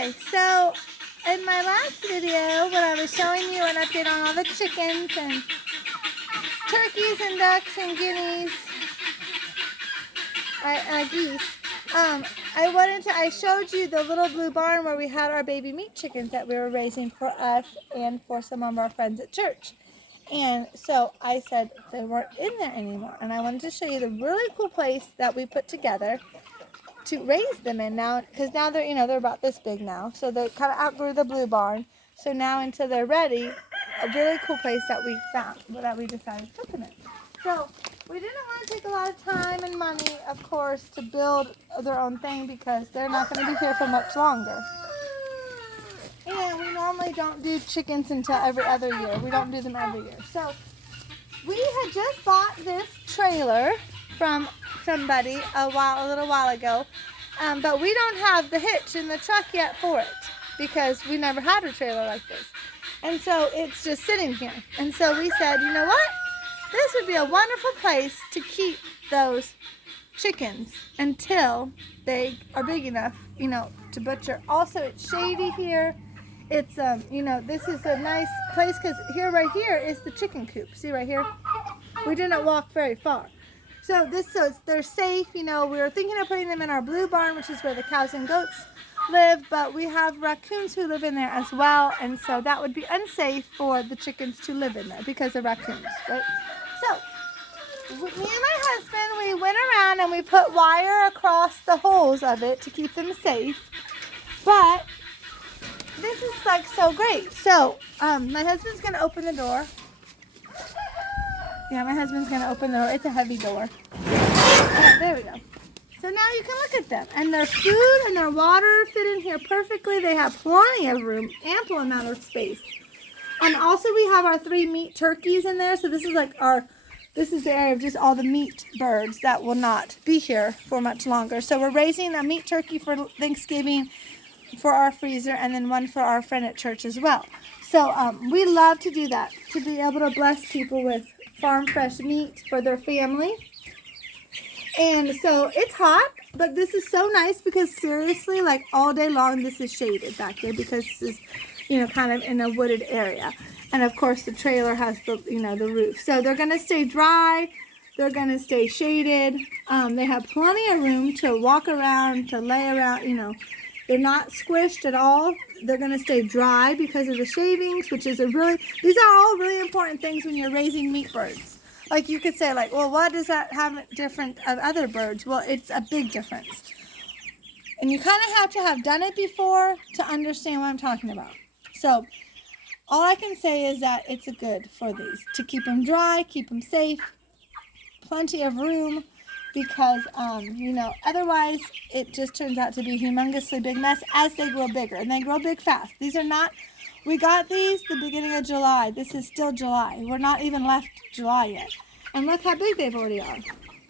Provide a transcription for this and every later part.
Okay, so in my last video, when I was showing you an update on all the chickens and turkeys and ducks and guineas, geese, I showed you the little blue barn where we had our baby meat chickens that we were raising for us and for some of our friends at church. And so I said they weren't in there anymore, and I wanted to show you the really cool place that we put together to raise them in now, because now they're about this big now, so they kind of outgrew the blue barn. So now until they're ready, a really cool place that we found, that we decided to put them in. So we didn't want to take a lot of time and money, of course, to build their own thing, because they're not going to be here for much longer. And we normally don't do chickens until every other year. We don't do them every year. So we had just bought this trailer from somebody a little while ago, but we don't have the hitch in the truck yet for it, because we never had a trailer like this. And so it's just sitting here. And so we said, you know what? This would be a wonderful place to keep those chickens until they are big enough, to butcher. Also, it's shady here. It's, this is a nice place, because right here is the chicken coop. See right here? We didn't walk very far. So they're safe. We were thinking of putting them in our blue barn, which is where the cows and goats live, but we have raccoons who live in there as well, and so that would be unsafe for the chickens to live in there because of raccoons, right? So me and my husband, we went around and we put wire across the holes of it to keep them safe, but this is like so great. So my husband's going to open the door. Yeah, my husband's going to open the door. It's a heavy door. There we go. So now you can look at them. And their food and their water fit in here perfectly. They have plenty of room, ample amount of space. And also we have our 3 meat turkeys in there. So this is this is the area of just all the meat birds that will not be here for much longer. So we're raising a meat turkey for Thanksgiving for our freezer, and then one for our friend at church as well. So we love to do that, to be able to bless people with farm fresh meat for their family. And so it's hot, but this is so nice, because seriously, like all day long, this is shaded back there, because this is, kind of in a wooded area. And of course the trailer has the, the roof. So they're going to stay dry. They're going to stay shaded. They have plenty of room to walk around, to lay around, They're not squished at all. They're going to stay dry because of the shavings, which is these are all really important things when you're raising meat birds. Like you could say, well, what does that have different of other birds? Well, it's a big difference. And you kind of have to have done it before to understand what I'm talking about. So all I can say is that it's good for these, to keep them dry, keep them safe, plenty of room. Because, otherwise it just turns out to be a humongously big mess as they grow bigger. And they grow big fast. We got these the beginning of July. This is still July. We're not even left July yet. And look how big they've already are.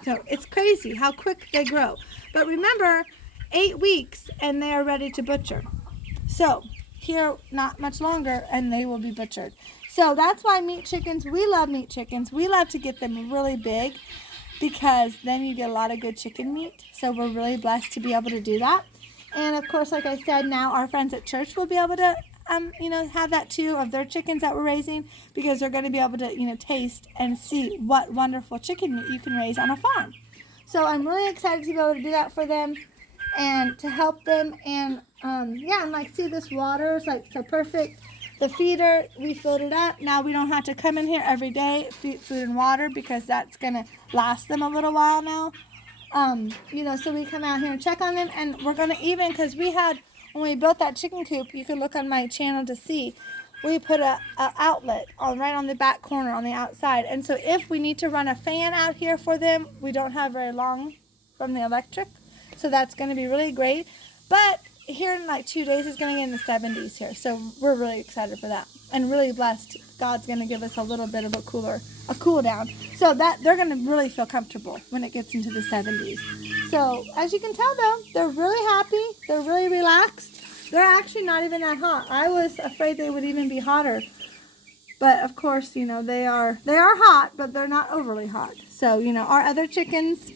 So it's crazy how quick they grow. But remember, 8 weeks and they are ready to butcher. So here, not much longer, and they will be butchered. So that's why meat chickens, we love meat chickens. We love to get them really big, because then you get a lot of good chicken meat. So we're really blessed to be able to do that. And of course, like I said, now our friends at church will be able to, have that too, of their chickens that we're raising, because they're going to be able to, taste and see what wonderful chicken meat you can raise on a farm. So I'm really excited to be able to do that for them and to help them. And and see, this water is so perfect. The feeder, we filled it up. Now we don't have to come in here every day, feed food and water, because that's going to last them a little while now. So we come out here and check on them. And we're going to because when we built that chicken coop, you can look on my channel to see, we put a outlet right on the back corner on the outside. And so if we need to run a fan out here for them, we don't have very long from the electric. So that's going to be really great. But here in 2 days, it's going to get in the 70s here. So we're really excited for that and really blessed. God's going to give us a little bit of a cool down, so that they're going to really feel comfortable when it gets into the 70s. So as you can tell though, they're really happy. They're really relaxed. They're actually not even that hot. I was afraid they would even be hotter. But of course, they are hot, but they're not overly hot. So, our other chickens,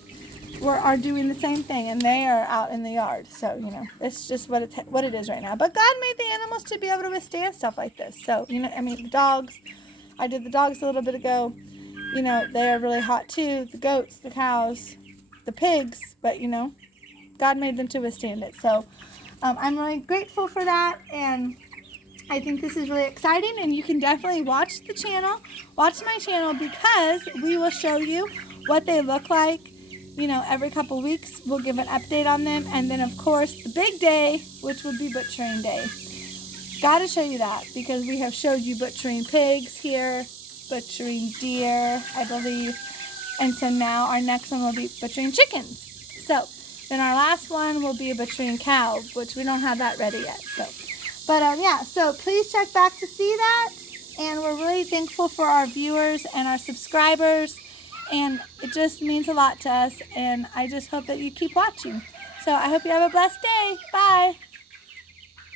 are doing the same thing, and they are out in the yard. So, you know, it's just what it is right now. But God made the animals to be able to withstand stuff like this. So, you know, I mean, the dogs, I did the dogs a little bit ago. You know, they are really hot too. The goats, the cows, the pigs, but, you know, God made them to withstand it. So, I'm really grateful for that, and I think this is really exciting, and you can definitely watch my channel, because we will show you what they look like. You know, every couple weeks we'll give an update on them, and then of course the big day, which would be butchering day. Gotta show you that, because we have showed you butchering pigs here, butchering deer, I believe, and so now our next one will be butchering chickens. So then our last one will be a butchering cow, which we don't have that ready yet. But yeah, so please check back to see that, and we're really thankful for our viewers and our subscribers, and it just means a lot to us, and I just hope that you keep watching. So I hope you have a blessed day. Bye.